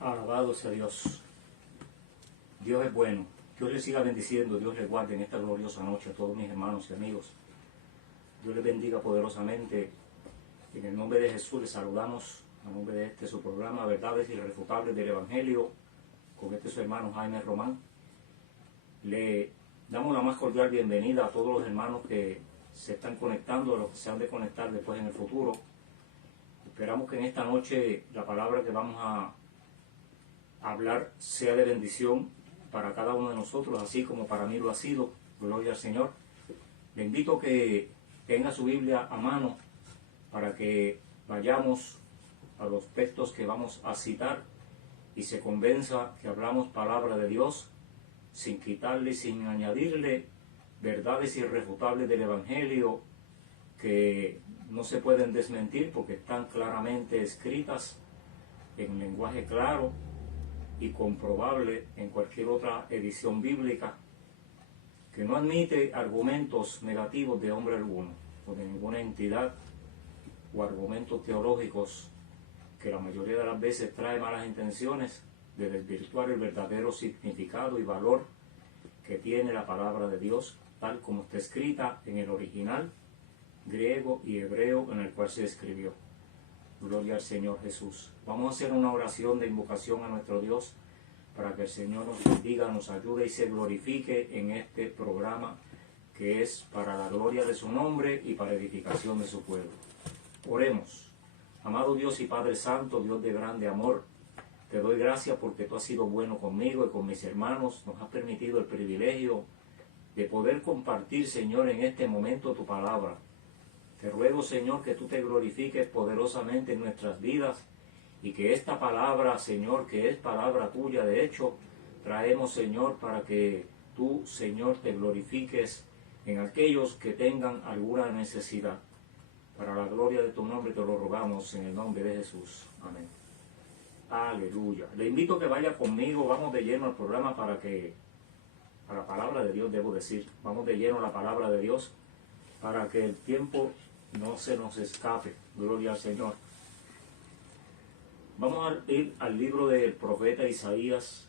Alabado sea Dios. Dios es bueno. Dios les siga bendiciendo. Dios les guarde en esta gloriosa noche a todos mis hermanos y amigos. Dios les bendiga poderosamente. En el nombre de Jesús les saludamos a nombre de este su programa Verdades Irrefutables del Evangelio con su hermano Jaime Román. Le damos la más cordial bienvenida a todos los hermanos que se están conectando, a los que se han de conectar después en el futuro. Esperamos que en esta noche la palabra que vamos a hablar sea de bendición para cada uno de nosotros, así como para mí lo ha sido. Gloria al Señor. Le invito a que tenga su Biblia a mano para que vayamos a los textos que vamos a citar y se convenza que hablamos palabra de Dios sin quitarle, sin añadirle verdades irrefutables del Evangelio que no se pueden desmentir porque están claramente escritas en lenguaje claro y comprobable en cualquier otra edición bíblica, que no admite argumentos negativos de hombre alguno o de ninguna entidad o argumentos teológicos que la mayoría de las veces trae malas intenciones de desvirtuar el verdadero significado y valor que tiene la palabra de Dios, tal como está escrita en el original griego y hebreo en el cual se escribió. Gloria al Señor Jesús. Vamos a hacer una oración de invocación a nuestro Dios para que el Señor nos bendiga, nos ayude y se glorifique en este programa que es para la gloria de su nombre y para edificación de su pueblo. Oremos. Amado Dios y Padre Santo, Dios de grande amor, te doy gracias porque tú has sido bueno conmigo y con mis hermanos. Nos has permitido el privilegio de poder compartir, Señor, en este momento tu palabra. Te ruego, Señor, que tú te glorifiques poderosamente en nuestras vidas y que esta palabra, Señor, que es palabra tuya, de hecho, traemos, Señor, para que tú, Señor, te glorifiques en aquellos que tengan alguna necesidad. Para la gloria de tu nombre te lo rogamos en el nombre de Jesús. Amén. Aleluya. Le invito a que vaya conmigo, vamos de lleno al programa a la palabra de Dios, debo decir. Vamos de lleno a la palabra de Dios para que el tiempo no se nos escape. Gloria al Señor. Vamos a ir al libro del profeta Isaías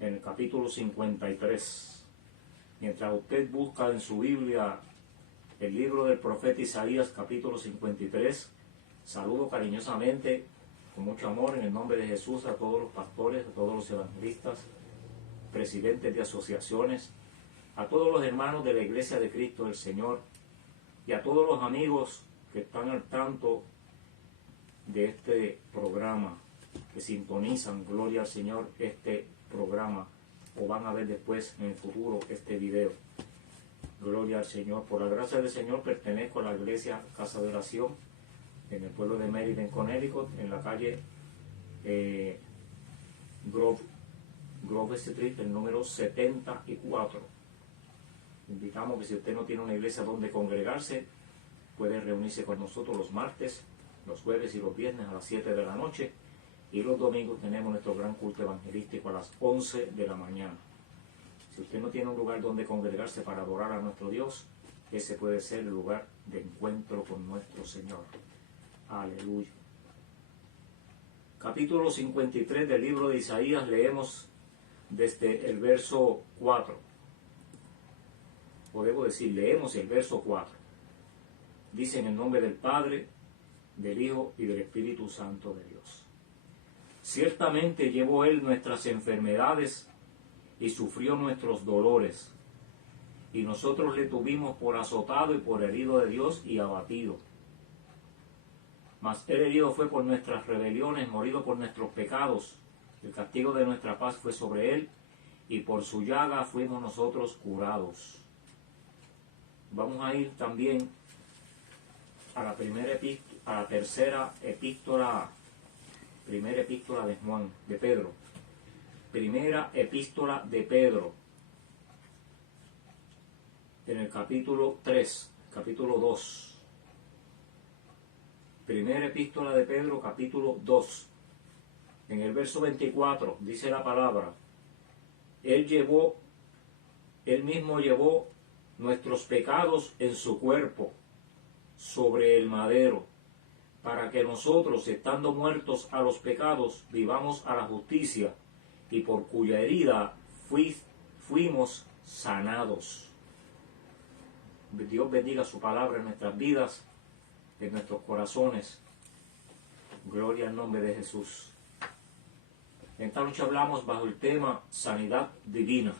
en el capítulo 53. Mientras usted busca en su Biblia el libro del profeta Isaías capítulo 53, saludo cariñosamente, con mucho amor, en el nombre de Jesús, a todos los pastores, a todos los evangelistas, presidentes de asociaciones, a todos los hermanos de la Iglesia de Cristo del Señor y a todos los amigos que están al tanto de este programa, que sintonizan, gloria al Señor, este programa, o van a ver después en el futuro este video. Gloria al Señor. Por la gracia del Señor pertenezco a la Iglesia Casa de Oración en el pueblo de Meriden, Connecticut, en la calle Grove Street, el número 74. Invitamos que si usted no tiene una iglesia donde congregarse, puede reunirse con nosotros los martes, los jueves y los viernes a las 7 de la noche, y los domingos tenemos nuestro gran culto evangelístico a las 11 de la mañana. Si usted no tiene un lugar donde congregarse para adorar a nuestro Dios, ese puede ser el lugar de encuentro con nuestro Señor. Aleluya. Capítulo 53 del libro de Isaías, leemos desde el verso 4. O debo decir, leemos el verso 4. Dice: en el nombre del Padre, del Hijo y del Espíritu Santo de Dios. Ciertamente llevó Él nuestras enfermedades y sufrió nuestros dolores, y nosotros le tuvimos por azotado y por herido de Dios y abatido. Mas Él herido fue por nuestras rebeliones, morido por nuestros pecados. El castigo de nuestra paz fue sobre Él, y por su llaga fuimos nosotros curados. Vamos a ir también a la tercera epístola de Juan, de Pedro. Primera epístola de Pedro, en el capítulo 3, capítulo 2. Primera epístola de Pedro, capítulo 2. En el verso 24 dice la palabra: Él mismo llevó nuestros pecados en su cuerpo sobre el madero, para que nosotros, estando muertos a los pecados, vivamos a la justicia, y por cuya herida fuimos sanados. Dios bendiga su palabra en nuestras vidas, en nuestros corazones. Gloria al nombre de Jesús. En esta noche hablamos bajo el tema sanidad divina.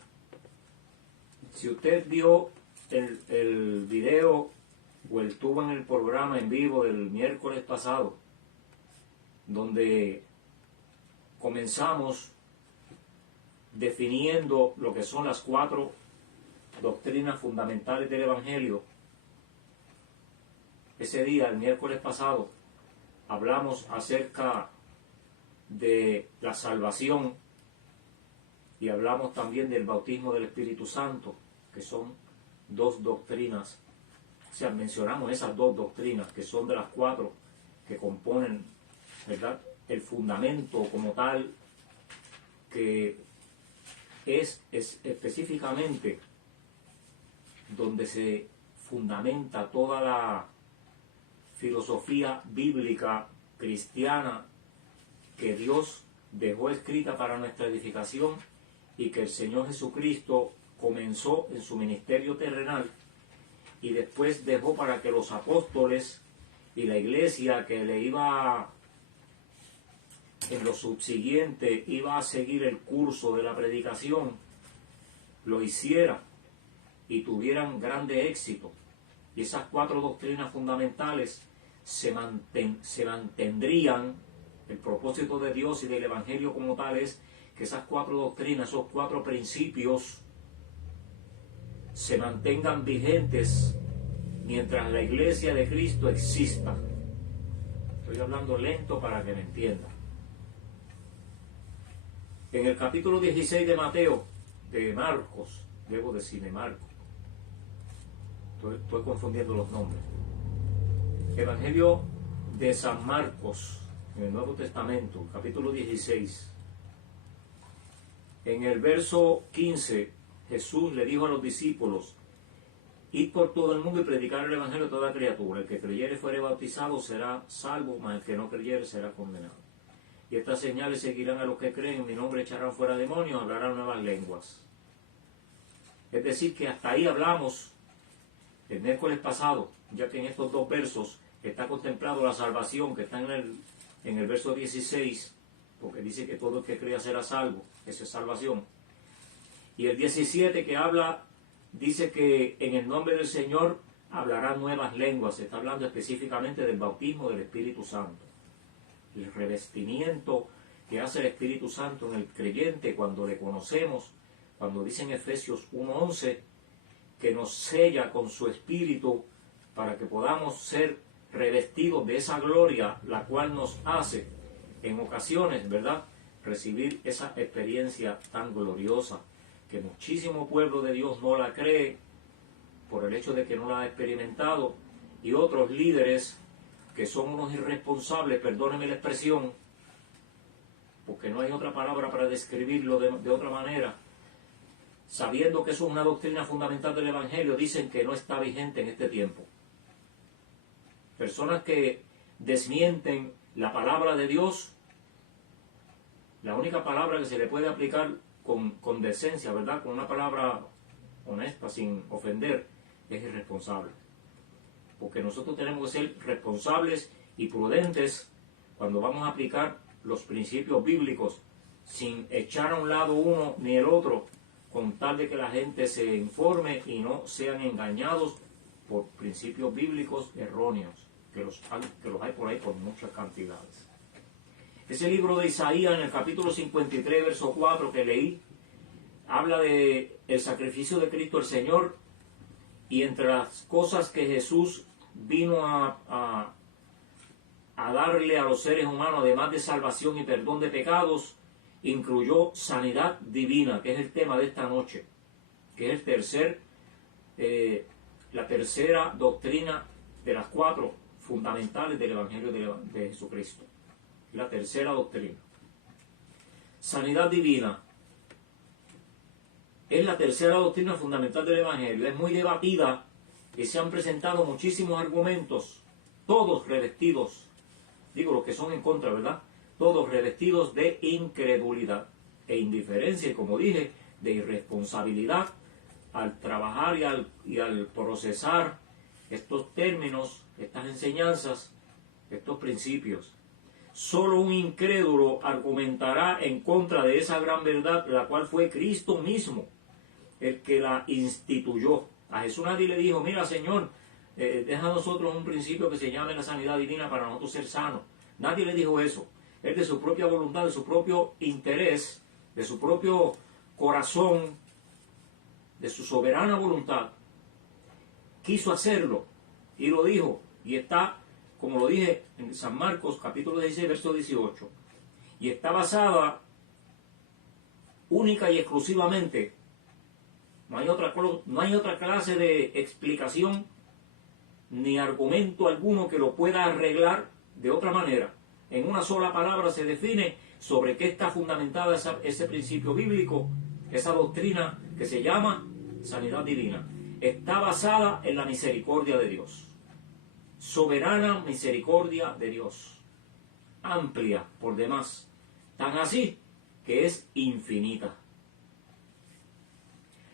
Si usted vio el video o estuvo en el programa en vivo del miércoles pasado, donde comenzamos definiendo lo que son las 4 doctrinas fundamentales del Evangelio, ese día, el miércoles pasado, hablamos acerca de la salvación y hablamos también del bautismo del Espíritu Santo, que son 2 doctrinas. O sea, mencionamos esas 2 doctrinas que son de las 4 que componen, ¿verdad?, el fundamento como tal, que es específicamente donde se fundamenta toda la filosofía bíblica cristiana que Dios dejó escrita para nuestra edificación y que el Señor Jesucristo comenzó en su ministerio terrenal y después dejó para que los apóstoles y la iglesia que le iba en lo subsiguiente iba a seguir el curso de la predicación, lo hiciera y tuvieran grande éxito. Y esas 4 doctrinas fundamentales se mantendrían. El propósito de Dios y del Evangelio como tal es que esas 4 doctrinas, esos 4 principios, se mantengan vigentes mientras la iglesia de Cristo exista. Estoy hablando lento para que me entiendan. En el capítulo 16 de Mateo, de Marcos, debo decir de Marcos, estoy confundiendo los nombres. Evangelio de San Marcos, en el Nuevo Testamento, capítulo 16. En el verso 15, Jesús le dijo a los discípulos: id por todo el mundo y predicar el Evangelio a toda criatura. El que creyere fuere bautizado será salvo, mas el que no creyere será condenado. Y estas señales seguirán a los que creen, en mi nombre echarán fuera demonios, hablarán nuevas lenguas. Es decir, que hasta ahí hablamos el miércoles pasado, ya que en estos 2 versos está contemplado la salvación, que está en el verso 16, porque dice que todo el que crea será salvo, esa es salvación. Y el 17 que habla, dice que en el nombre del Señor hablarán nuevas lenguas, se está hablando específicamente del bautismo del Espíritu Santo. El revestimiento que hace el Espíritu Santo en el creyente cuando le conocemos, cuando dice en Efesios 1:11, que nos sella con su Espíritu para que podamos ser revestidos de esa gloria, la cual nos hace en ocasiones, ¿verdad?, recibir esa experiencia tan gloriosa, que muchísimo pueblo de Dios no la cree por el hecho de que no la ha experimentado, y otros líderes que son unos irresponsables, perdónenme la expresión, porque no hay otra palabra para describirlo de otra manera, sabiendo que eso es una doctrina fundamental del Evangelio, dicen que no está vigente en este tiempo. Personas que desmienten la palabra de Dios, la única palabra que se le puede aplicar con decencia, ¿verdad?, con una palabra honesta, sin ofender, es irresponsable. Porque nosotros tenemos que ser responsables y prudentes cuando vamos a aplicar los principios bíblicos, sin echar a un lado uno ni el otro, con tal de que la gente se informe y no sean engañados por principios bíblicos erróneos, que los hay por ahí por muchas cantidades. Ese libro de Isaías, en el capítulo 53, verso 4 que leí, habla de el sacrificio de Cristo el Señor, y entre las cosas que Jesús vino a darle a los seres humanos, además de salvación y perdón de pecados, incluyó sanidad divina, que es el tema de esta noche, que es la tercera doctrina de las 4 fundamentales del Evangelio de Jesucristo. La tercera doctrina. Sanidad divina es la tercera doctrina fundamental del Evangelio. Es muy debatida y se han presentado muchísimos argumentos, todos revestidos digo los que son en contra, ¿verdad? Todos revestidos de incredulidad e indiferencia, y como dije, de irresponsabilidad al trabajar y al procesar estos términos, estas enseñanzas, estos principios. Solo un incrédulo argumentará en contra de esa gran verdad, la cual fue Cristo mismo el que la instituyó. A Jesús nadie le dijo, mira Señor, deja a nosotros un principio que se llame la sanidad divina para nosotros ser sanos. Nadie le dijo eso. Él de su propia voluntad, de su propio interés, de su propio corazón, de su soberana voluntad, quiso hacerlo y lo dijo. Y está, como lo dije en San Marcos capítulo 16, verso 18, y está basada única y exclusivamente, no hay otra clase de explicación ni argumento alguno que lo pueda arreglar de otra manera. En una sola palabra se define sobre qué está fundamentada ese principio bíblico, esa doctrina que se llama sanidad divina. Está basada en la misericordia de Dios. Soberana misericordia de Dios. Amplia por demás. Tan así que es infinita.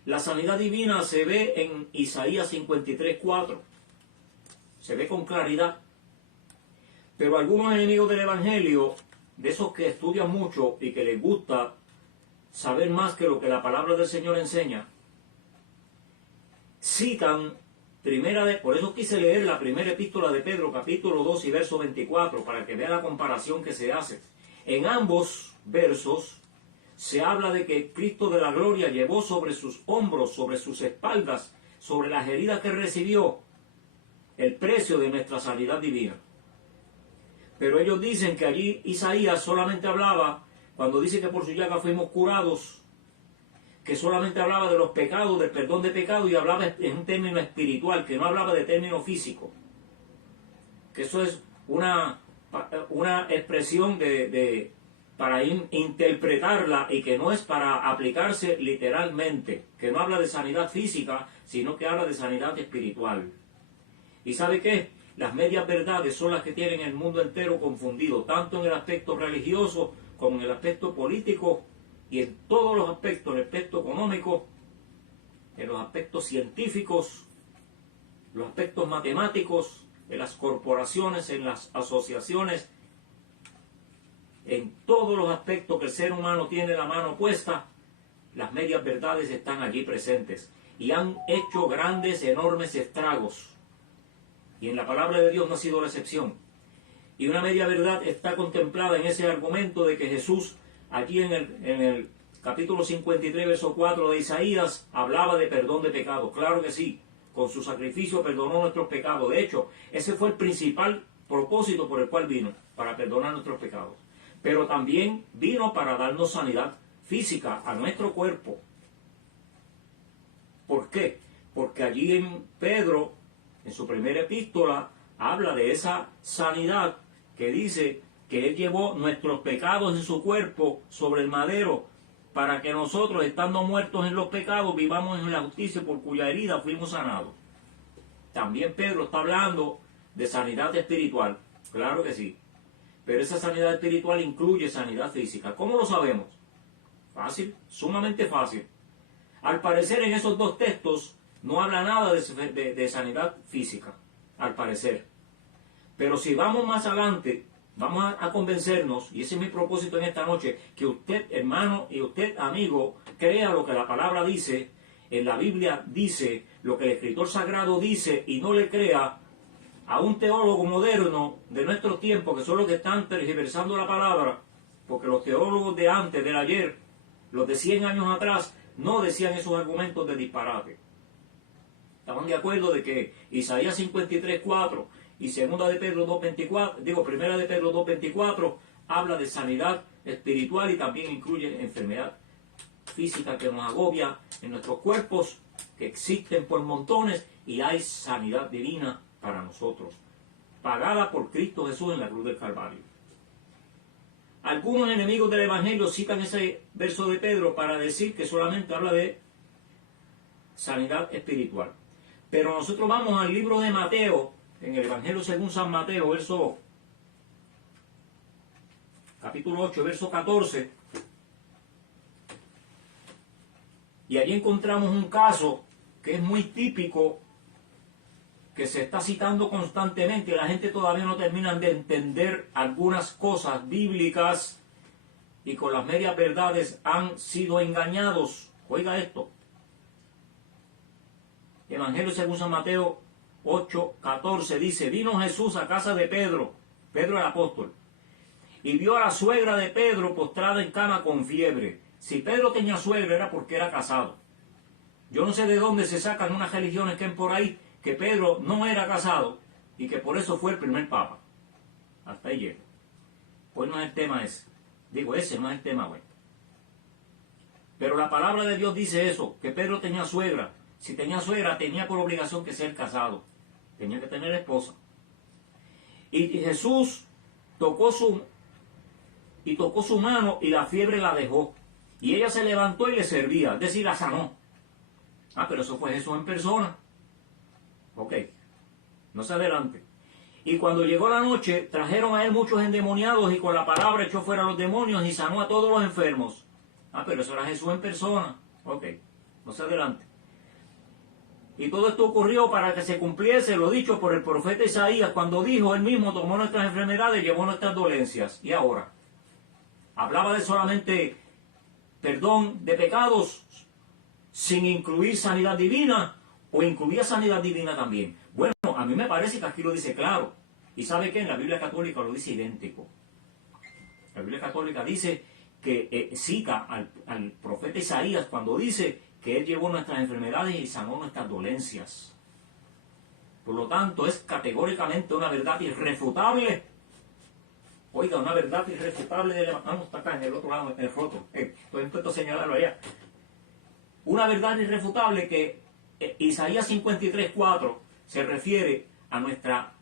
La sanidad divina se ve en Isaías 53:4. Se ve con claridad. Pero algunos enemigos del Evangelio, de esos que estudian mucho y que les gusta saber más que lo que la palabra del Señor enseña, citan por eso quise leer la primera epístola de Pedro, capítulo 2 y verso 24, para que vea la comparación que se hace. En ambos versos se habla de que Cristo de la gloria llevó sobre sus hombros, sobre sus espaldas, sobre las heridas que recibió, el precio de nuestra sanidad divina. Pero ellos dicen que allí Isaías solamente hablaba, cuando dice que por su llaga fuimos curados, que solamente hablaba de los pecados, del perdón de pecados, y hablaba en un término espiritual, que no hablaba de término físico. Que eso es una expresión para interpretarla, y que no es para aplicarse literalmente, que no habla de sanidad física, sino que habla de sanidad espiritual. ¿Y sabe qué? Las medias verdades son las que tienen el mundo entero confundido, tanto en el aspecto religioso como en el aspecto político, y en todos los aspectos, en el aspecto económico, en los aspectos científicos, los aspectos matemáticos, en las corporaciones, en las asociaciones, en todos los aspectos que el ser humano tiene la mano puesta, las medias verdades están allí presentes y han hecho grandes, enormes estragos. Y en la palabra de Dios no ha sido la excepción. Y una media verdad está contemplada en ese argumento de que Jesús, aquí en el capítulo 53, verso 4 de Isaías, hablaba de perdón de pecados. Claro que sí, con su sacrificio perdonó nuestros pecados. De hecho, ese fue el principal propósito por el cual vino, para perdonar nuestros pecados. Pero también vino para darnos sanidad física a nuestro cuerpo. ¿Por qué? Porque allí en Pedro, en su primera epístola, habla de esa sanidad que dice que Él llevó nuestros pecados en su cuerpo sobre el madero, para que nosotros, estando muertos en los pecados, vivamos en la justicia, por cuya herida fuimos sanados. También Pedro está hablando de sanidad espiritual, claro que sí, pero esa sanidad espiritual incluye sanidad física. ¿Cómo lo sabemos? Fácil, sumamente fácil. Al parecer en esos dos textos no habla nada de sanidad física, al parecer. Pero si vamos más adelante, vamos a convencernos, y ese es mi propósito en esta noche, que usted, hermano, y usted, amigo, crea lo que la palabra dice, en la Biblia dice, lo que el escritor sagrado dice, y no le crea a un teólogo moderno de nuestros tiempos, que son los que están tergiversando la palabra, porque los teólogos de antes, del ayer, los de 100 años atrás, no decían esos argumentos de disparate. Estaban de acuerdo de que Isaías 53:4 y Segunda de Pedro 2:24, Primera de Pedro 2:24 habla de sanidad espiritual y también incluye enfermedad física que nos agobia en nuestros cuerpos, que existen por montones, y hay sanidad divina para nosotros, pagada por Cristo Jesús en la cruz del Calvario. Algunos enemigos del Evangelio citan ese verso de Pedro para decir que solamente habla de sanidad espiritual. Pero nosotros vamos al libro de Mateo, en el Evangelio según San Mateo, capítulo 8, verso 14. Y allí encontramos un caso que es muy típico, que se está citando constantemente y la gente todavía no termina de entender algunas cosas bíblicas y con las medias verdades han sido engañados. Oiga esto. Evangelio según San Mateo 8:14 dice: vino Jesús a casa de Pedro, Pedro el apóstol, y vio a la suegra de Pedro postrada en cama con fiebre. Si Pedro tenía suegra era porque era casado. Yo no sé de dónde se sacan unas religiones que hay por ahí que Pedro no era casado y que por eso fue el primer papa. Hasta ahí llega. Pues no es el tema ese. Digo, ese no es el tema, güey. Pero la palabra de Dios dice eso, que Pedro tenía suegra. Si tenía suegra, tenía por obligación que ser casado. Tenía que tener esposa. Y Jesús tocó su mano y la fiebre la dejó. Y ella se levantó y le servía, es decir, la sanó. Ah, pero eso fue Jesús en persona. Ok, no se adelante. Y cuando llegó la noche, trajeron a él muchos endemoniados y con la palabra echó fuera a los demonios y sanó a todos los enfermos. Ah, pero eso era Jesús en persona. Ok, no se adelante. Y todo esto ocurrió para que se cumpliese lo dicho por el profeta Isaías cuando dijo: él mismo tomó nuestras enfermedades y llevó nuestras dolencias. Y ahora, hablaba de solamente perdón de pecados sin incluir sanidad divina, o incluía sanidad divina también. Bueno, a mí me parece que aquí lo dice claro. ¿Y sabe qué? En la Biblia Católica lo dice idéntico. La Biblia Católica dice que cita al profeta Isaías cuando dice que él llevó nuestras enfermedades y sanó nuestras dolencias. Por lo tanto, es categóricamente una verdad irrefutable. Oiga, una verdad irrefutable. Vamos, está acá en el otro lado, en el roto. Estoy intentando señalarlo allá. Una verdad irrefutable que Isaías 53:4 se refiere a nuestra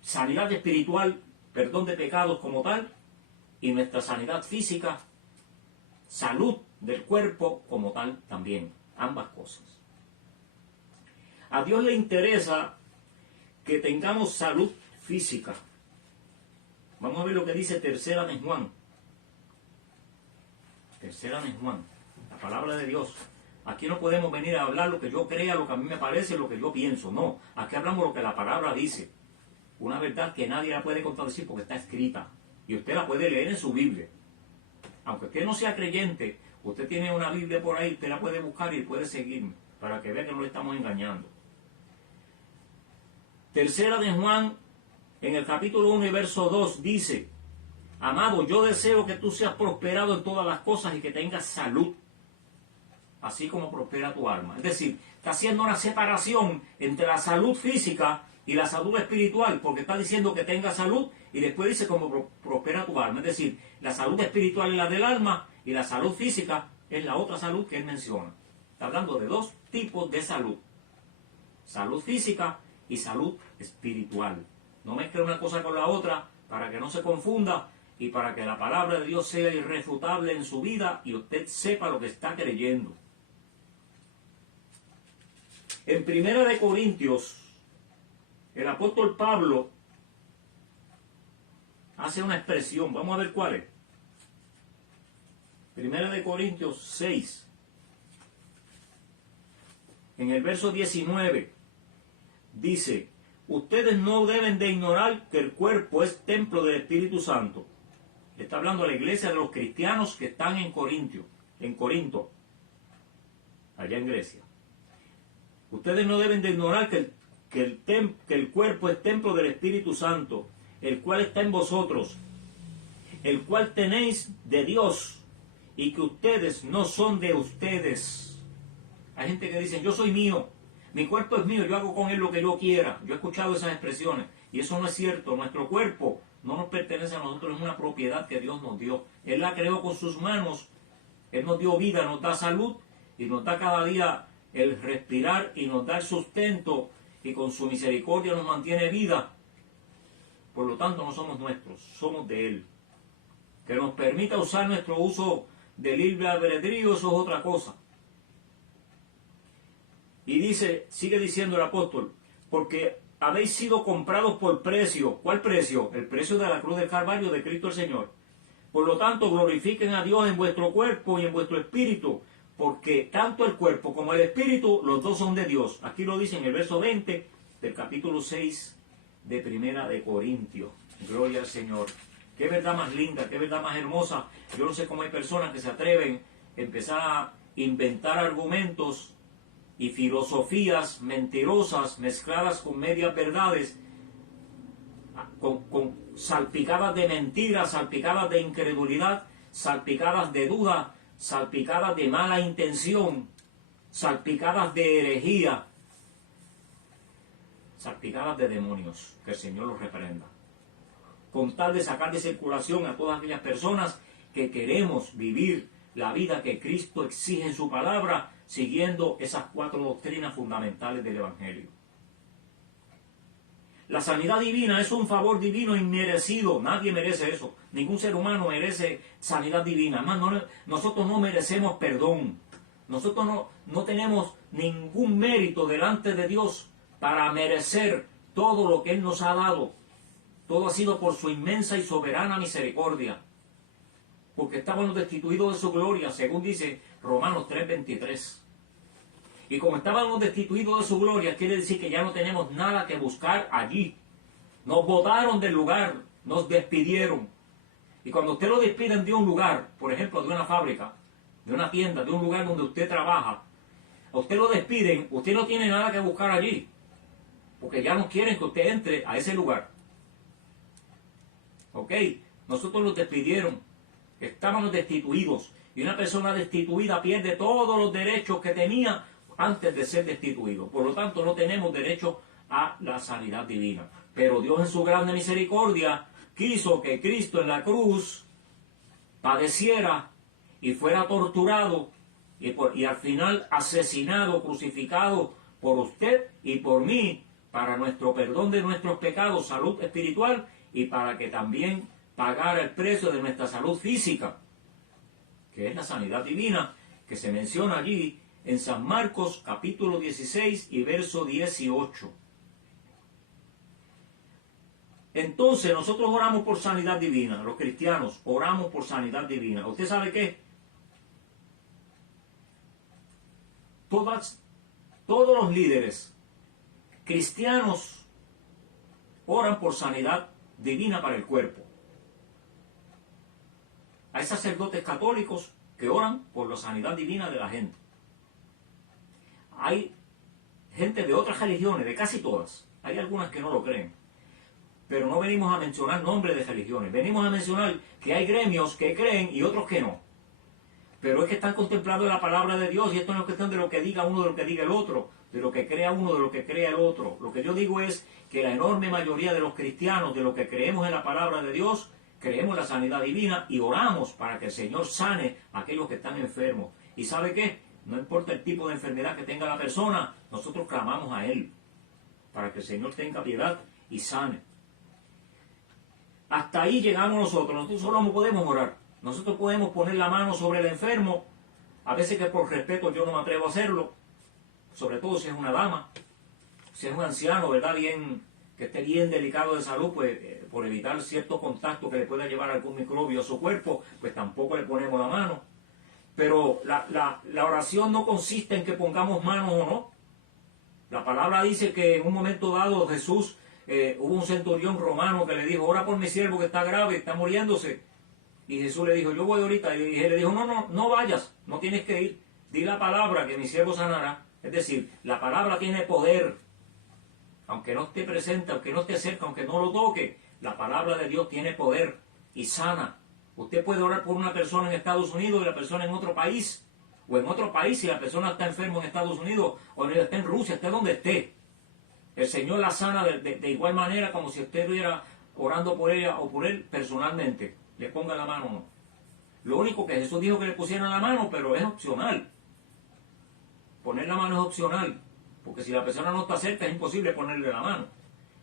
sanidad espiritual, perdón de pecados como tal, y nuestra sanidad física, salud del cuerpo como tal también, ambas cosas. A Dios le interesa que tengamos salud física. Vamos a ver lo que dice Tercera de Juan. Tercera de Juan, la palabra de Dios. Aquí no podemos venir a hablar lo que yo crea, lo que a mí me parece, lo que yo pienso. No, aquí hablamos lo que la palabra dice. Una verdad que nadie la puede contradecir porque está escrita. Y usted la puede leer en su Biblia. Aunque usted no sea creyente, usted tiene una Biblia por ahí, usted la puede buscar y puede seguirme para que vea que no le estamos engañando. Tercera de Juan, en el capítulo 1 y verso 2, dice: amado, yo deseo que tú seas prosperado en todas las cosas y que tengas salud, así como prospera tu alma. Es decir, está haciendo una separación entre la salud física y la salud espiritual, porque está diciendo que tenga salud y después dice cómo prospera tu alma. Es decir, la salud espiritual es la del alma y la salud física es la otra salud que él menciona. Está hablando de dos tipos de salud: salud física y salud espiritual. No mezcle una cosa con la otra para que no se confunda y para que la palabra de Dios sea irrefutable en su vida y usted sepa lo que está creyendo. En 1 Corintios, el apóstol Pablo hace una expresión. Vamos a ver cuál es. 1 Corintios 6, en el verso 19, dice: ustedes no deben de ignorar que el cuerpo es templo del Espíritu Santo. Está hablando a la iglesia de los cristianos que están en Corinto, allá en Grecia. Ustedes no deben de ignorar que el cuerpo es templo del Espíritu Santo, el cual está en vosotros, el cual tenéis de Dios, y que ustedes no son de ustedes. Hay gente que dice: yo soy mío, mi cuerpo es mío, yo hago con él lo que yo quiera. Yo he escuchado esas expresiones, y eso no es cierto. Nuestro cuerpo no nos pertenece a nosotros, es una propiedad que Dios nos dio. Él la creó con sus manos, Él nos dio vida, nos da salud, y nos da cada día el respirar, y nos da el sustento, y con su misericordia nos mantiene vida. Por lo tanto, no somos nuestros, somos de Él. Que nos permita usar nuestro uso de libre albedrío, eso es otra cosa. Y dice, sigue diciendo el apóstol: porque habéis sido comprados por precio. ¿Cuál precio? El precio de la cruz del Calvario de Cristo el Señor. Por lo tanto, glorifiquen a Dios en vuestro cuerpo y en vuestro espíritu, porque tanto el cuerpo como el espíritu, los dos son de Dios. Aquí lo dice en el verso 20 del capítulo 6 de Primera de Corintios. Gloria al Señor. Qué verdad más linda, qué verdad más hermosa. Yo no sé cómo hay personas que se atreven a empezar a inventar argumentos y filosofías mentirosas mezcladas con medias verdades, con salpicadas de mentiras, salpicadas de incredulidad, salpicadas de duda, salpicadas de mala intención, salpicadas de herejía, salpicadas de demonios. Que el Señor los reprenda. Con tal de sacar de circulación a todas aquellas personas que queremos vivir la vida que Cristo exige en su palabra, siguiendo esas 4 doctrinas fundamentales del Evangelio. La sanidad divina es un favor divino inmerecido. Nadie merece eso. Ningún ser humano merece sanidad divina. Además, nosotros no merecemos perdón. Nosotros no tenemos ningún mérito delante de Dios para merecer todo lo que Él nos ha dado. Todo ha sido por su inmensa y soberana misericordia. Porque estábamos destituidos de su gloria, según dice Romanos 3:23. Y como estábamos destituidos de su gloria, quiere decir que ya no tenemos nada que buscar allí. Nos botaron del lugar, nos despidieron. Y cuando usted lo despiden de un lugar, por ejemplo, de una fábrica, de una tienda, de un lugar donde usted trabaja, a usted lo despiden, usted no tiene nada que buscar allí. Porque ya no quieren que usted entre a ese lugar. ¿Ok? Nosotros los despidieron. Estábamos destituidos. Y una persona destituida pierde todos los derechos que tenía antes de ser destituido. Por lo tanto, no tenemos derecho a la sanidad divina. Pero Dios en su grande misericordia quiso que Cristo en la cruz padeciera y fuera torturado y al final asesinado, crucificado por usted y por mí, para nuestro perdón de nuestros pecados, salud espiritual, y para que también pagara el precio de nuestra salud física, que es la sanidad divina, que se menciona allí en San Marcos capítulo 16 y verso 18. Entonces nosotros oramos por sanidad divina, los cristianos oramos por sanidad divina. ¿Usted sabe qué? Todos los líderes cristianos oran por sanidad divina para el cuerpo. Hay sacerdotes católicos que oran por la sanidad divina de la gente. Hay gente de otras religiones, de casi todas. Hay algunas que no lo creen. Pero no venimos a mencionar nombres de religiones. Venimos a mencionar que hay gremios que creen y otros que no. Pero es que están contemplando la palabra de Dios y esto no es cuestión de lo que diga uno, de lo que diga el otro, de lo que crea uno, de lo que crea el otro. Lo que yo digo es que la enorme mayoría de los cristianos, de lo que creemos en la palabra de Dios, creemos en la sanidad divina y oramos para que el Señor sane a aquellos que están enfermos. ¿Y sabe qué? No importa el tipo de enfermedad que tenga la persona, nosotros clamamos a Él para que el Señor tenga piedad y sane. Hasta ahí llegamos nosotros solo no podemos orar. Nosotros podemos poner la mano sobre el enfermo, a veces que por respeto yo no me atrevo a hacerlo, sobre todo si es una dama, si es un anciano, ¿verdad? Que esté bien delicado de salud, pues por evitar cierto contacto que le pueda llevar algún microbio a su cuerpo, pues tampoco le ponemos la mano. Pero la oración no consiste en que pongamos manos o no. La palabra dice que en un momento dado Jesús, hubo un centurión romano que le dijo, ora por mi siervo que está grave, está muriéndose. Y Jesús le dijo, yo voy ahorita. Y él le dijo, no vayas, no tienes que ir. Di la palabra que mi siervo sanará. Es decir, la palabra tiene poder. Aunque no esté presente, aunque no esté cerca, aunque no lo toque, la palabra de Dios tiene poder y sana. Usted puede orar por una persona en Estados Unidos y la persona en otro país. O en otro país si la persona está enferma en Estados Unidos o está en Rusia, esté donde esté. El Señor la sana de igual manera como si usted estuviera orando por ella o por él personalmente. Le ponga la mano o no. Lo único que Jesús dijo que le pusieran la mano, pero es opcional. Poner la mano es opcional. Porque si la persona no está cerca es imposible ponerle la mano.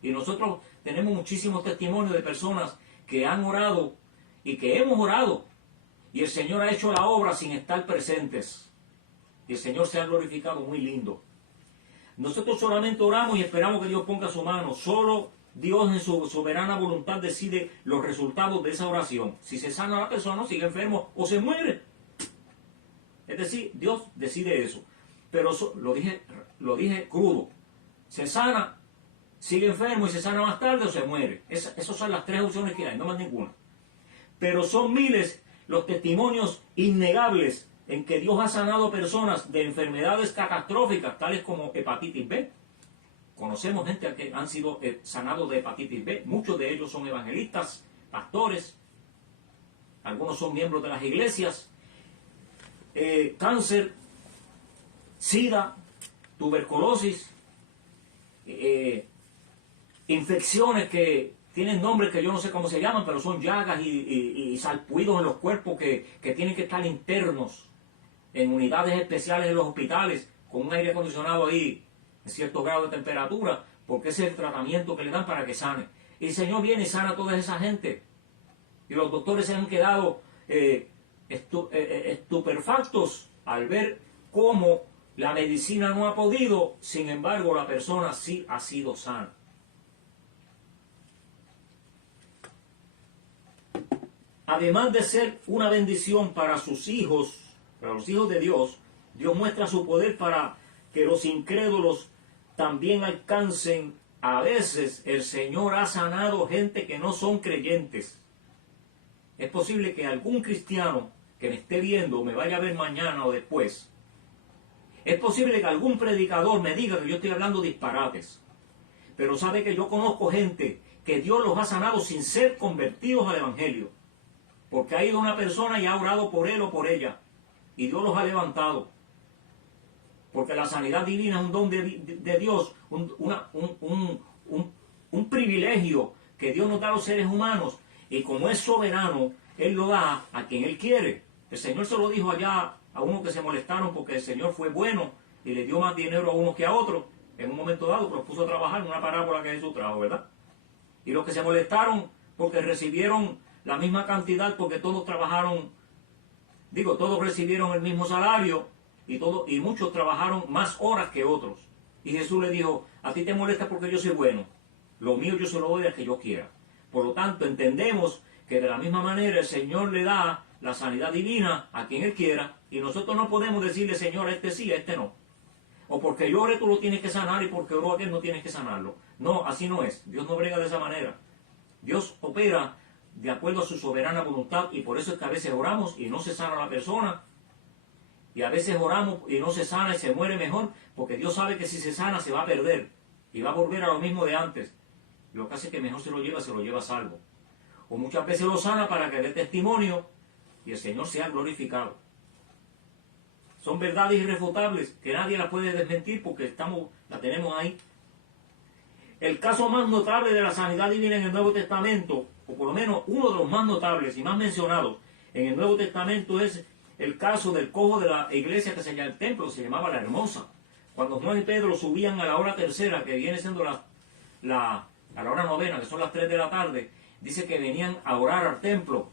Y nosotros tenemos muchísimos testimonios de personas que han orado y que hemos orado. Y el Señor ha hecho la obra sin estar presentes. Y el Señor se ha glorificado muy lindo. Nosotros solamente oramos y esperamos que Dios ponga su mano. Solo Dios en su soberana voluntad decide los resultados de esa oración. Si se sana la persona, sigue enfermo o se muere. Es decir, Dios decide eso. Pero eso, lo dije crudo. Se sana, sigue enfermo y se sana más tarde o se muere. Esas son las tres opciones que hay, no más ninguna. Pero son miles los testimonios innegables en que Dios ha sanado personas de enfermedades catastróficas, tales como hepatitis B. Conocemos gente que han sido sanados de hepatitis B. Muchos de ellos son evangelistas, pastores. Algunos son miembros de las iglesias. Cáncer, sida, tuberculosis, infecciones que tienen nombres que yo no sé cómo se llaman, pero son llagas y salpuidos en los cuerpos que tienen que estar internos en unidades especiales en los hospitales, con un aire acondicionado ahí en cierto grado de temperatura, porque ese es el tratamiento que le dan para que sane. Y el Señor viene y sana a toda esa gente. Y los doctores se han quedado estupefactos al ver cómo la medicina no ha podido, sin embargo la persona sí ha sido sana. Además de ser una bendición para sus hijos, para los hijos de Dios, Dios muestra su poder para que los incrédulos también alcancen. A veces el Señor ha sanado gente que no son creyentes. Es posible que algún cristiano que me esté viendo, me vaya a ver mañana o después, es posible que algún predicador me diga que yo estoy hablando disparates, pero sabe que yo conozco gente que Dios los ha sanado sin ser convertidos al Evangelio, porque ha ido una persona y ha orado por él o por ella, y Dios los ha levantado, porque la sanidad divina es un don de Dios, un privilegio que Dios nos da a los seres humanos, y como es soberano, Él lo da a quien Él quiere. El Señor se lo dijo allá a unos que se molestaron porque el Señor fue bueno y le dio más dinero a unos que a otros. En un momento dado los puso a trabajar en una parábola que Jesús trajo, ¿verdad? Y los que se molestaron porque recibieron la misma cantidad, porque todos trabajaron, todos recibieron el mismo salario y muchos trabajaron más horas que otros. Y Jesús le dijo, a ti te molesta porque yo soy bueno, lo mío yo se lo doy al que yo quiera. Por lo tanto, entendemos que de la misma manera el Señor le da la sanidad divina a quien Él quiera, y nosotros no podemos decirle, Señor, a este sí, a este no. O porque yo ore tú lo tienes que sanar y porque oro aquel no tienes que sanarlo. No, así no es. Dios no brega de esa manera. Dios opera de acuerdo a su soberana voluntad, y por eso es que a veces oramos y no se sana la persona, y a veces oramos y no se sana y se muere mejor, porque Dios sabe que si se sana se va a perder y va a volver a lo mismo de antes. Lo que hace que mejor se lo lleva a salvo. O muchas veces lo sana para que dé testimonio y el Señor sea glorificado. Son verdades irrefutables que nadie las puede desmentir porque la tenemos ahí. El caso más notable de la sanidad divina en el Nuevo Testamento, o por lo menos uno de los más notables y más mencionados en el Nuevo Testamento, es el caso del cojo de la iglesia que se llama el templo, se llamaba La Hermosa. Cuando Juan y Pedro subían a la hora tercera, que viene siendo a la hora novena, que son las 3 de la tarde, dice que venían a orar al templo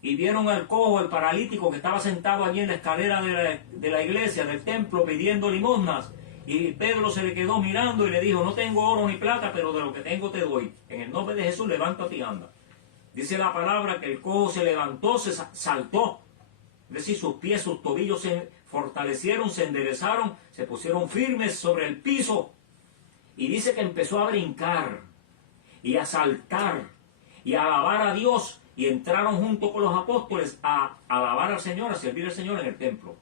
y vieron al cojo, el paralítico, que estaba sentado allí en la escalera de la iglesia, del templo, pidiendo limosnas. Y Pedro se le quedó mirando y le dijo, no tengo oro ni plata, pero de lo que tengo te doy. En el nombre de Jesús, levántate y anda. Dice la palabra que el cojo se levantó, se saltó. Es decir, sus pies, sus tobillos se fortalecieron, se enderezaron, se pusieron firmes sobre el piso. Y dice que empezó a brincar y a saltar y a alabar a Dios, y entraron junto con los apóstoles a alabar al Señor, a servir al Señor en el templo.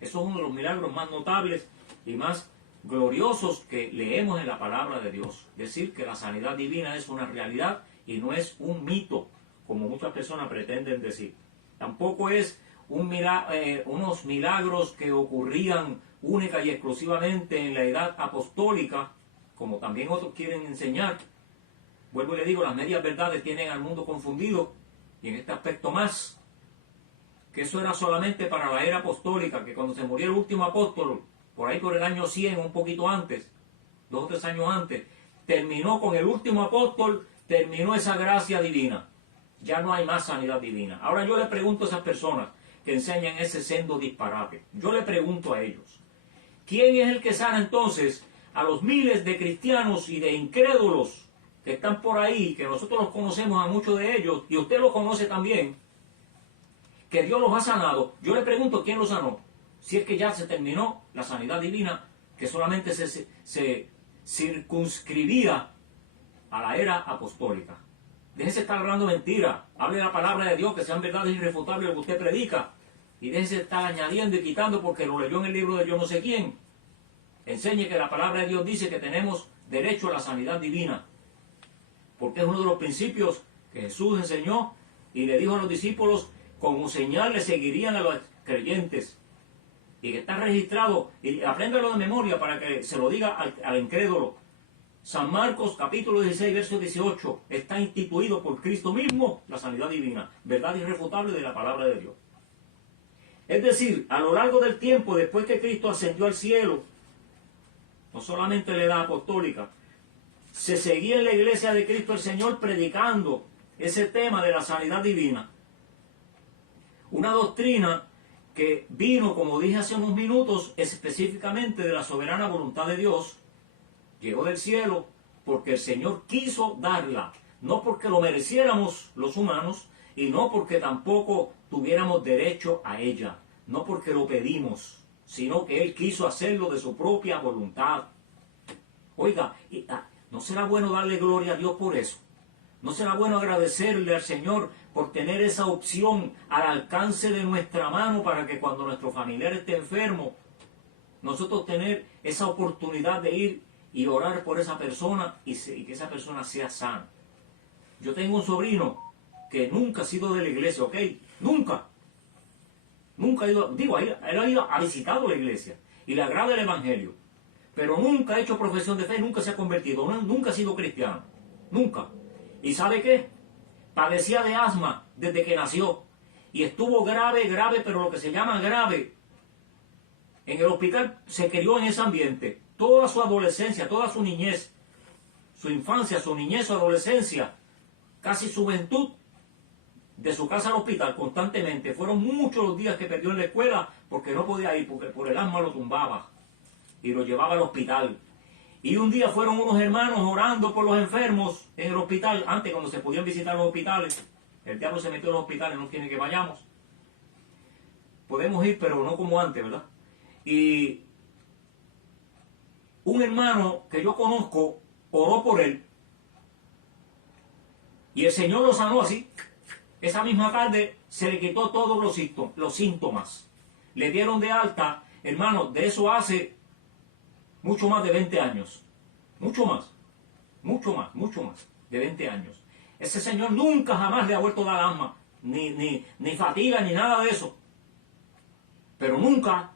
Eso es uno de los milagros más notables y más gloriosos que leemos en la palabra de Dios. Decir que la sanidad divina es una realidad y no es un mito, como muchas personas pretenden decir. Tampoco es unos milagros que ocurrían única y exclusivamente en la edad apostólica, como también otros quieren enseñar. Vuelvo y le digo, las medias verdades tienen al mundo confundido, y en este aspecto más, que eso era solamente para la era apostólica, que cuando se murió el último apóstol, por ahí por el año 100, un poquito antes, 2 o 3 años antes, terminó con el último apóstol, terminó esa gracia divina. Ya no hay más sanidad divina. Ahora yo le pregunto a esas personas que enseñan ese sendo disparate, yo le pregunto a ellos, ¿quién es el que sana entonces a los miles de cristianos y de incrédulos que están por ahí, que nosotros los conocemos a muchos de ellos, y usted los conoce también, que Dios los ha sanado. Yo le pregunto, ¿quién los sanó? Si es que ya se terminó la sanidad divina, que solamente se circunscribía a la era apostólica. Déjese estar hablando mentira. Hable la palabra de Dios, que sean verdades irrefutables lo que usted predica. Y déjese estar añadiendo y quitando porque lo leyó en el libro de yo no sé quién. Enseñe que la palabra de Dios dice que tenemos derecho a la sanidad divina. Porque es uno de los principios que Jesús enseñó y le dijo a los discípulos, como señal le seguirían a los creyentes. Y que está registrado, y apréndalo de memoria para que se lo diga al incrédulo. San Marcos capítulo 16, verso 18, está instituido por Cristo mismo la sanidad divina, verdad irrefutable de la palabra de Dios. Es decir, a lo largo del tiempo, después que Cristo ascendió al cielo, no solamente en la edad apostólica, se seguía en la iglesia de Cristo el Señor predicando ese tema de la sanidad divina. Una doctrina que vino, como dije hace unos minutos, específicamente de la soberana voluntad de Dios. Llegó del cielo porque el Señor quiso darla, no porque lo mereciéramos los humanos y no porque tampoco tuviéramos derecho a ella, no porque lo pedimos, sino que Él quiso hacerlo de su propia voluntad. Oiga, ¿no será bueno darle gloria a Dios por eso? ¿No será bueno agradecerle al Señor por tener esa opción al alcance de nuestra mano para que cuando nuestro familiar esté enfermo, nosotros tener esa oportunidad de ir y orar por esa persona y que esa persona sea sana? Yo tengo un sobrino que nunca ha sido de la iglesia, ¿ok? Nunca ha ido, él ha visitado la iglesia y le agrada el evangelio, pero nunca ha hecho profesión de fe, nunca se ha convertido, nunca ha sido cristiano, nunca. ¿Y sabe qué? Padecía de asma desde que nació y estuvo grave, pero lo que se llama grave. En el hospital se crió en ese ambiente, toda su adolescencia, toda su niñez, su infancia, su niñez, su adolescencia, casi su juventud, de su casa al hospital constantemente. Fueron muchos los días que perdió en la escuela porque no podía ir, porque por el asma lo tumbaba y lo llevaba al hospital. Y un día fueron unos hermanos orando por los enfermos en el hospital, antes cuando se podían visitar los hospitales. El diablo se metió en los hospitales, no quiere que vayamos. Podemos ir, pero no como antes, ¿verdad? Y un hermano que yo conozco oró por él y el Señor lo sanó así. Esa misma tarde se le quitó todos los síntomas. Le dieron de alta, hermano, de eso hace mucho más de 20 años. Mucho más de 20 años. Ese señor nunca jamás le ha vuelto a dar asma, ni fatiga, ni nada de eso. Pero nunca.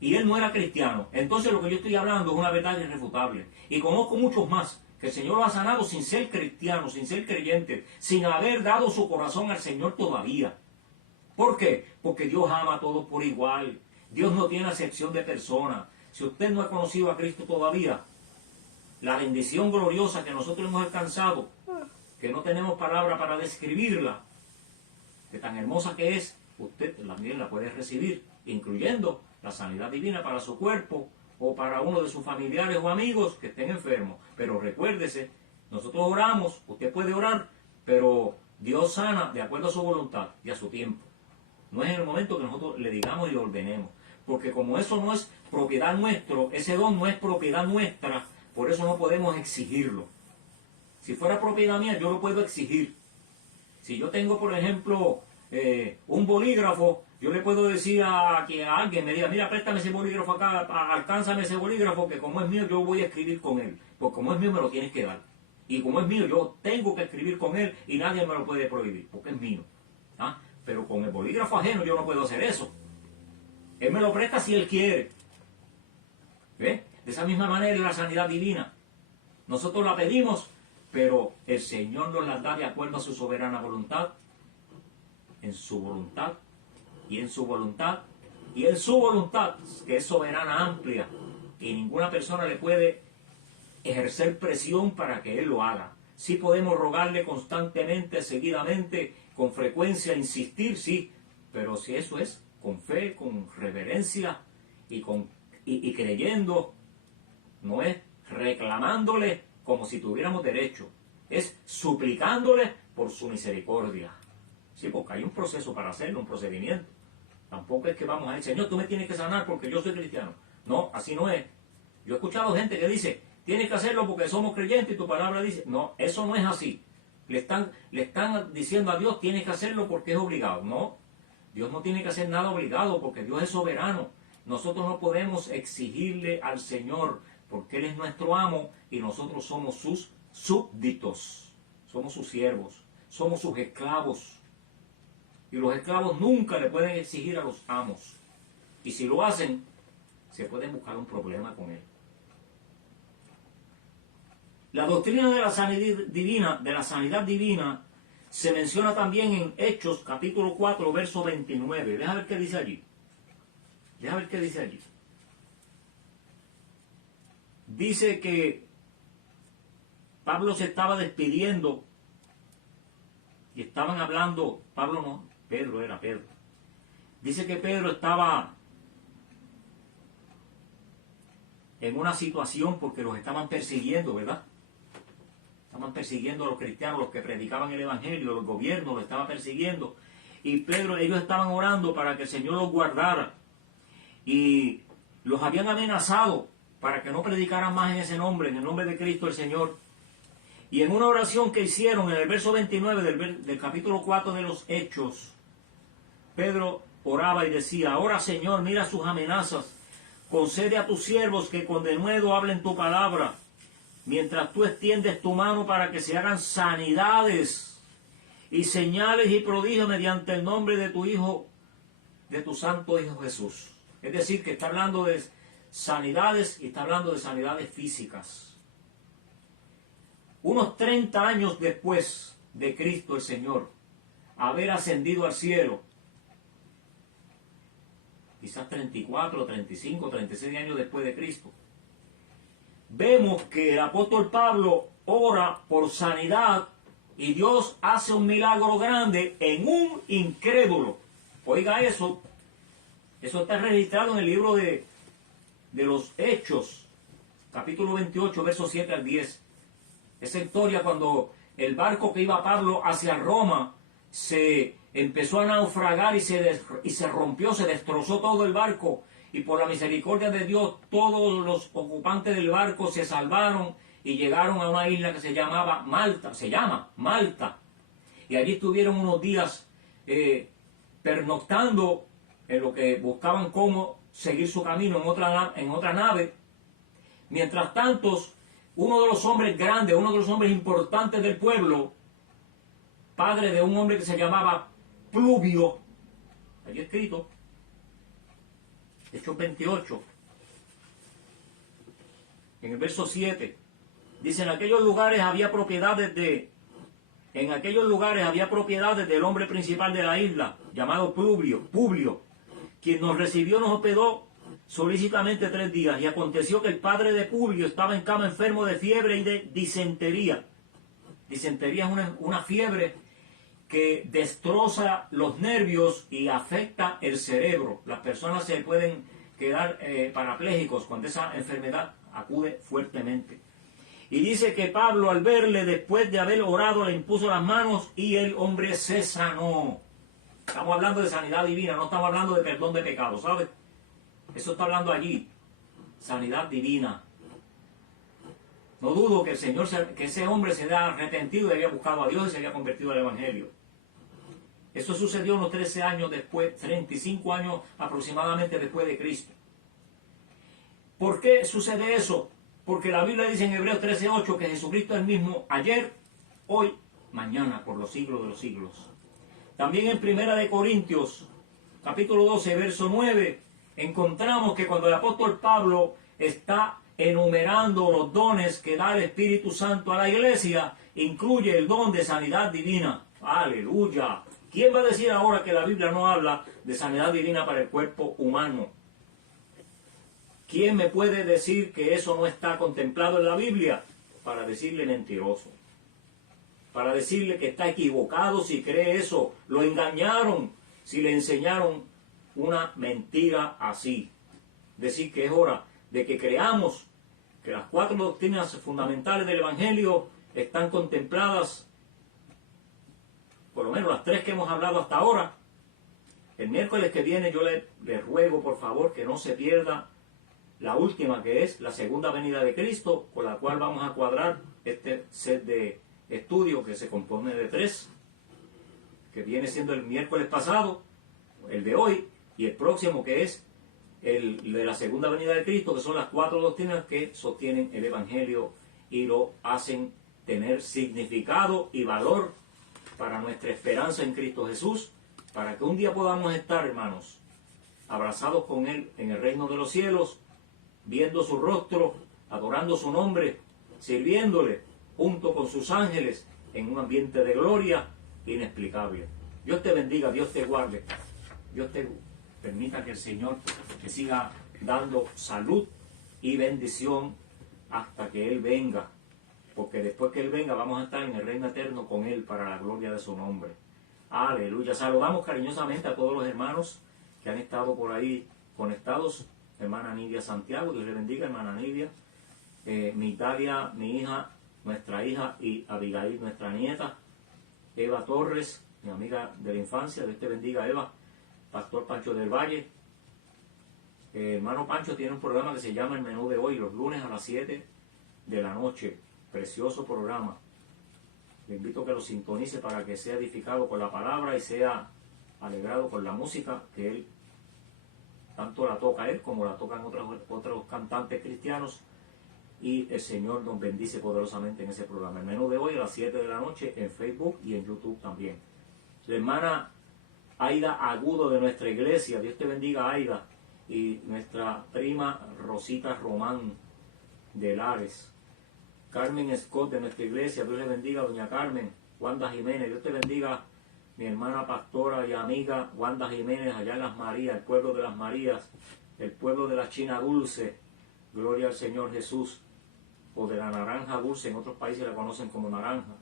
Y él no era cristiano. Entonces lo que yo estoy hablando es una verdad irrefutable. Y conozco muchos más que el Señor lo ha sanado sin ser cristiano, sin ser creyente, sin haber dado su corazón al Señor todavía. ¿Por qué? Porque Dios ama a todos por igual. Dios no tiene acepción de personas. Si usted no ha conocido a Cristo todavía, la bendición gloriosa que nosotros hemos alcanzado, que no tenemos palabra para describirla, que tan hermosa que es, usted también la puede recibir, incluyendo la sanidad divina para su cuerpo o para uno de sus familiares o amigos que estén enfermos. Pero recuérdese, nosotros oramos, usted puede orar, pero Dios sana de acuerdo a su voluntad y a su tiempo. No es en el momento que nosotros le digamos y le ordenemos. Porque como eso no es propiedad nuestra, ese don no es propiedad nuestra, por eso no podemos exigirlo. Si fuera propiedad mía, yo lo puedo exigir. Si yo tengo, por ejemplo, un bolígrafo, yo le puedo decir a alguien, me diga, mira, préstame ese bolígrafo acá, alcánzame ese bolígrafo, que como es mío, yo voy a escribir con él. Porque como es mío, me lo tienes que dar. Y como es mío, yo tengo que escribir con él y nadie me lo puede prohibir, porque es mío. ¿Ah? Pero con el bolígrafo ajeno yo no puedo hacer eso. Él me lo presta si él quiere. ¿Ve? De esa misma manera es la sanidad divina. Nosotros la pedimos, pero el Señor nos la da de acuerdo a su soberana voluntad, en su voluntad, y en su voluntad, y en su voluntad, que es soberana, amplia, y ninguna persona le puede ejercer presión para que Él lo haga. Sí podemos rogarle constantemente, seguidamente, con frecuencia, insistir, sí, pero si eso es con fe, con reverencia y creyendo, no es reclamándole como si tuviéramos derecho, es suplicándole por su misericordia. Sí, porque hay un proceso para hacerlo, un procedimiento. Tampoco es que vamos a decir, Señor, tú me tienes que sanar porque yo soy cristiano. No, así no es. Yo he escuchado gente que dice, tienes que hacerlo porque somos creyentes y tu palabra dice, no, eso no es así. Le están diciendo a Dios, tienes que hacerlo porque es obligado. No, Dios no tiene que hacer nada obligado porque Dios es soberano. Nosotros no podemos exigirle al Señor porque Él es nuestro amo y nosotros somos sus súbditos, somos sus siervos, somos sus esclavos. Y los esclavos nunca le pueden exigir a los amos. Y si lo hacen, se pueden buscar un problema con él. La doctrina de la sanidad divina, se menciona también en Hechos, capítulo 4, verso 29. Deja ver qué dice allí. Dice que Pablo se estaba despidiendo y estaban hablando, Pedro. Dice que Pedro estaba en una situación porque los estaban persiguiendo, ¿verdad? Estaban persiguiendo a los cristianos, los que predicaban el evangelio, el gobierno los estaba persiguiendo. Y ellos estaban orando para que el Señor los guardara. Y los habían amenazado para que no predicaran más en ese nombre, en el nombre de Cristo el Señor. Y en una oración que hicieron en el verso 29 del capítulo 4 de los Hechos, Pedro oraba y decía, ahora Señor, mira sus amenazas, concede a tus siervos que con denuedo hablen tu palabra, mientras tú extiendes tu mano para que se hagan sanidades y señales y prodigios mediante el nombre de tu Hijo, de tu Santo Hijo Jesús. Es decir, que está hablando de sanidades y está hablando de sanidades físicas. Unos 30 años después de Cristo el Señor haber ascendido al cielo, quizás 34, 35, 36 años después de Cristo, vemos que el apóstol Pablo ora por sanidad y Dios hace un milagro grande en un incrédulo. Oiga eso está registrado en el libro de los Hechos, capítulo 28, versos 7 al 10. Esa historia cuando el barco que iba Pablo hacia Roma se empezó a naufragar y se rompió, se destrozó todo el barco. Y por la misericordia de Dios, todos los ocupantes del barco se salvaron y llegaron a una isla que se llama Malta. Y allí estuvieron unos días pernoctando en lo que buscaban cómo seguir su camino en otra nave. Mientras tanto, uno de los hombres grandes, uno de los hombres importantes del pueblo, padre de un hombre que se llamaba Pluvio, allí escrito, Hechos 28, en el verso 7, dice, en aquellos lugares había propiedades del hombre principal de la isla, llamado Publio, quien nos recibió, nos hospedó solícitamente 3 días, y aconteció que el padre de Publio estaba en cama enfermo de fiebre y de disentería. Disentería es una fiebre que destroza los nervios y afecta el cerebro. Las personas se pueden quedar parapléjicos cuando esa enfermedad acude fuertemente. Y dice que Pablo, al verle, después de haber orado, le impuso las manos y el hombre se sanó. Estamos hablando de sanidad divina, no estamos hablando de perdón de pecados, ¿sabes? Eso está hablando allí, sanidad divina. No dudo que que ese hombre se haya arrepentido y había buscado a Dios y se había convertido al Evangelio. Eso sucedió unos 13 años después, 35 años aproximadamente después de Cristo. ¿Por qué sucede eso? Porque la Biblia dice en Hebreos 13:8 que Jesucristo es el mismo ayer, hoy, mañana, por los siglos de los siglos. También en 1 Corintios, capítulo 12, verso 9, encontramos que cuando el apóstol Pablo está enumerando los dones que da el Espíritu Santo a la iglesia, incluye el don de sanidad divina. ¡Aleluya! ¿Quién va a decir ahora que la Biblia no habla de sanidad divina para el cuerpo humano? ¿Quién me puede decir que eso no está contemplado en la Biblia? Para decirle mentiroso. Para decirle que está equivocado si cree eso. Lo engañaron si le enseñaron una mentira así. Decir que es hora de que creamos que las 4 doctrinas fundamentales del Evangelio están contempladas, por lo menos las 3 que hemos hablado hasta ahora. El miércoles que viene yo le ruego por favor que no se pierda la última, que es la segunda venida de Cristo, con la cual vamos a cuadrar este set de estudio que se compone de 3, que viene siendo el miércoles pasado, el de hoy, y el próximo, que es el de la segunda venida de Cristo, que son las 4 doctrinas que sostienen el Evangelio y lo hacen tener significado y valor para nuestra esperanza en Cristo Jesús, para que un día podamos estar, hermanos, abrazados con Él en el reino de los cielos, viendo su rostro, adorando su nombre, sirviéndole junto con sus ángeles en un ambiente de gloria inexplicable. Dios te bendiga, Dios te guarde, Dios te permita que el Señor te siga dando salud y bendición hasta que Él venga, porque después que Él venga vamos a estar en el reino eterno con Él para la gloria de su nombre. Aleluya. Saludamos cariñosamente a todos los hermanos que han estado por ahí conectados. Hermana Nidia Santiago, Dios le bendiga, hermana Nidia. Mi Italia, mi hija, nuestra hija, y Abigail, nuestra nieta. Eva Torres, mi amiga de la infancia, Dios te bendiga, Eva. Pastor Pancho del Valle. Hermano Pancho tiene un programa que se llama El Menú de Hoy, los lunes a las 7 de la noche. Precioso programa. Le invito a que lo sintonice para que sea edificado por la palabra y sea alegrado por la música que él tanto la toca él como la tocan otros cantantes cristianos, y el Señor nos bendice poderosamente en ese programa. El Menú de Hoy a las 7 de la noche en Facebook y en YouTube también. La hermana Aida Agudo de nuestra iglesia, Dios te bendiga, Aida, y nuestra prima Rosita Román de Lares. Carmen Scott de nuestra iglesia, Dios le bendiga, doña Carmen. Wanda Jiménez, Dios te bendiga, mi hermana pastora y amiga Wanda Jiménez, allá en Las Marías, el pueblo de Las Marías, el pueblo de la China Dulce, gloria al Señor Jesús, o de la Naranja Dulce, en otros países la conocen como naranja,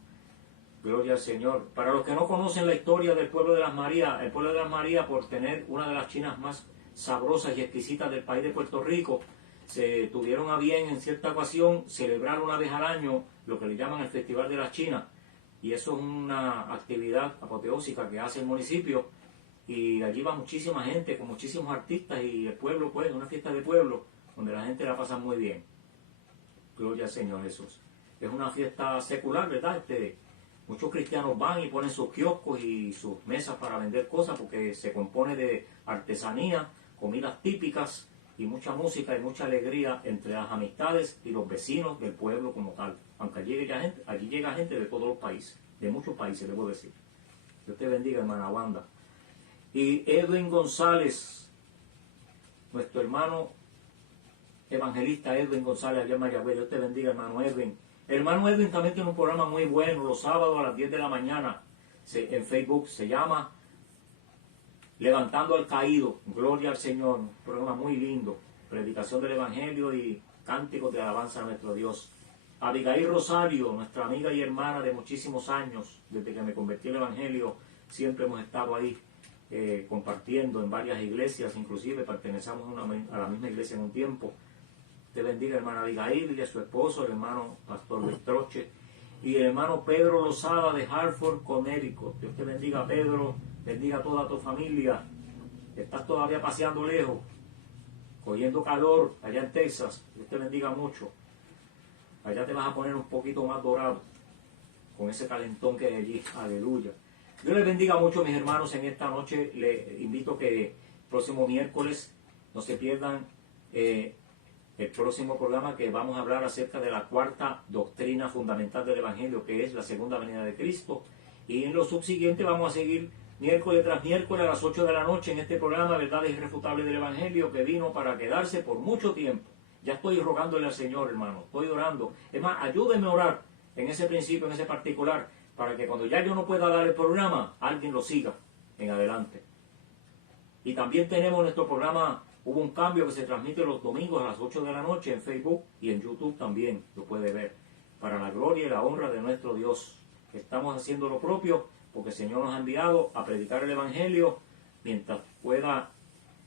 gloria al Señor. Para los que no conocen la historia del pueblo de Las Marías, el pueblo de Las Marías, por tener una de las chinas más sabrosas y exquisitas del país de Puerto Rico, se tuvieron a bien en cierta ocasión celebrar una vez al año lo que le llaman el Festival de las Chinas, y eso es una actividad apoteósica que hace el municipio, y allí va muchísima gente con muchísimos artistas, y el pueblo, pues, una fiesta de pueblo donde la gente la pasa muy bien. Gloria al Señor Jesús. Es una fiesta secular, ¿verdad? Muchos cristianos van y ponen sus kioscos y sus mesas para vender cosas, porque se compone de artesanía, comidas típicas y mucha música y mucha alegría entre las amistades y los vecinos del pueblo como tal. Aunque allí llega gente de todos los países, de muchos países, debo decir. Dios te bendiga, hermana Wanda. Y Edwin González, nuestro hermano evangelista Edwin González, allá en Mayagüez. Dios te bendiga, hermano Edwin. El hermano Edwin también tiene un programa muy bueno los sábados a las 10 de la mañana en Facebook. Se llama Levantando al Caído, gloria al Señor. Un programa muy lindo, predicación del Evangelio y cánticos de alabanza a nuestro Dios. Abigail Rosario, nuestra amiga y hermana de muchísimos años, desde que me convertí al Evangelio, siempre hemos estado ahí compartiendo en varias iglesias, inclusive pertenecemos a la misma iglesia en un tiempo. Te bendiga, hermana Abigail, y a su esposo, el hermano Pastor Beltroche, y el hermano Pedro Lozada de Hartford, Connecticut. Dios te bendiga, Pedro, bendiga a toda tu familia. Estás todavía paseando lejos, cogiendo calor allá en Texas. Dios te bendiga mucho. Allá te vas a poner un poquito más dorado con ese calentón que hay allí. Aleluya. Dios les bendiga mucho, mis hermanos, en esta noche. Les invito que el próximo miércoles no se pierdan el próximo programa, que vamos a hablar acerca de la cuarta doctrina fundamental del Evangelio, que es la segunda venida de Cristo. Y en lo subsiguiente vamos a seguir miércoles tras miércoles a las 8 de la noche en este programa, Verdades Irrefutables del Evangelio, que vino para quedarse por mucho tiempo. Ya estoy rogándole al Señor, hermano, estoy orando. Es más, ayúdenme a orar en ese principio, en ese particular, para que cuando ya yo no pueda dar el programa, alguien lo siga en adelante. Y también tenemos nuestro programa. Hubo un cambio que se transmite los domingos a las 8 de la noche en Facebook y en YouTube también lo puede ver. Para la gloria y la honra de nuestro Dios. Estamos haciendo lo propio porque el Señor nos ha enviado a predicar el Evangelio mientras pueda,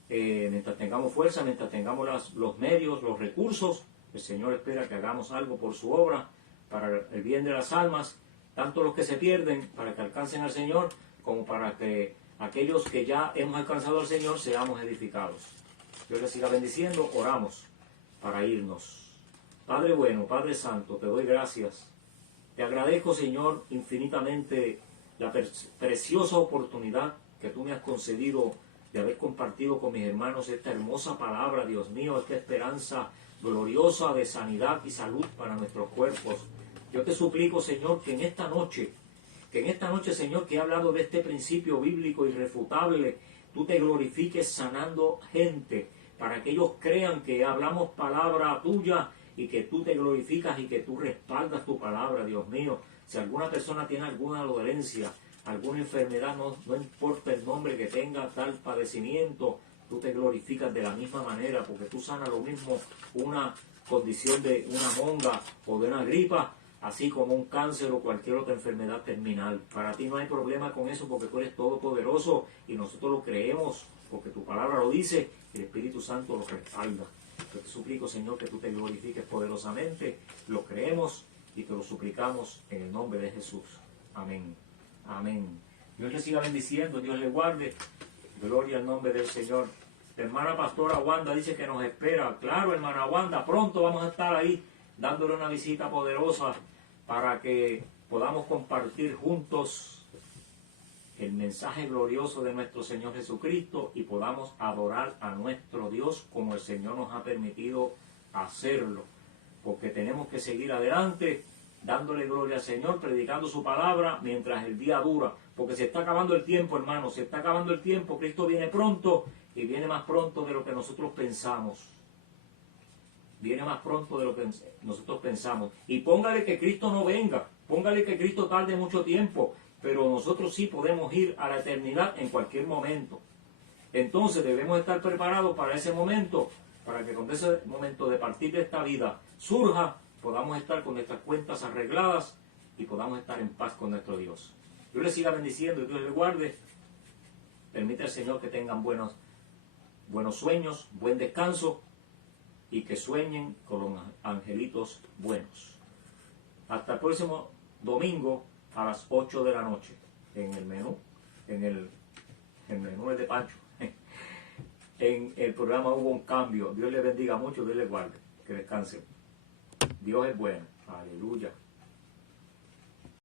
mientras tengamos fuerza, mientras tengamos los medios, los recursos El Señor espera que hagamos algo por su obra, para el bien de las almas, tanto los que se pierden, para que alcancen al Señor, como para que aquellos que ya hemos alcanzado al Señor seamos edificados. Dios les siga bendiciendo. Oramos para irnos. Padre bueno, Padre Santo, te doy gracias. Te agradezco, Señor, infinitamente la preciosa oportunidad que tú me has concedido de haber compartido con mis hermanos esta hermosa palabra, Dios mío, esta esperanza gloriosa de sanidad y salud para nuestros cuerpos. Yo te suplico, Señor, que en esta noche, Señor, que he hablado de este principio bíblico irrefutable, tú te glorifiques sanando gente, para que ellos crean que hablamos palabra tuya y que tú te glorificas y que tú respaldas tu palabra, Dios mío. Si alguna persona tiene alguna dolencia, alguna enfermedad, no importa el nombre que tenga tal padecimiento, tú te glorificas de la misma manera, porque tú sanas lo mismo una condición de una monga o de una gripa, así como un cáncer o cualquier otra enfermedad terminal. Para ti no hay problema con eso, porque tú eres todopoderoso y nosotros lo creemos, porque tu palabra lo dice y el Espíritu Santo lo respalda. Yo te suplico, Señor, que tú te glorifiques poderosamente, lo creemos y te lo suplicamos en el nombre de Jesús. Amén. Amén. Dios le siga bendiciendo, Dios le guarde. Gloria al nombre del Señor. La hermana pastora Wanda dice que nos espera. Claro, hermana Wanda, pronto vamos a estar ahí dándole una visita poderosa para que podamos compartir juntos el mensaje glorioso de nuestro Señor Jesucristo y podamos adorar a nuestro Dios como el Señor nos ha permitido hacerlo. Porque tenemos que seguir adelante dándole gloria al Señor, predicando su palabra mientras el día dura, porque se está acabando el tiempo, hermanos, se está acabando el tiempo. Cristo viene pronto y viene más pronto de lo que nosotros pensamos. Viene más pronto de lo que nosotros pensamos. Y póngale que Cristo no venga, póngale que Cristo tarde mucho tiempo, pero nosotros sí podemos ir a la eternidad en cualquier momento. Entonces debemos estar preparados para ese momento, para que cuando ese momento de partir de esta vida surja, podamos estar con nuestras cuentas arregladas y podamos estar en paz con nuestro Dios. Dios les siga bendiciendo y Dios les guarde. Permite al Señor que tengan buenos sueños, buen descanso y que sueñen con los angelitos buenos. Hasta el próximo domingo a las 8 de la noche en el menú, el menú es de Pancho. En el programa hubo un cambio. Dios les bendiga mucho, Dios les guarde. Que descansen. Dios es bueno. Aleluya.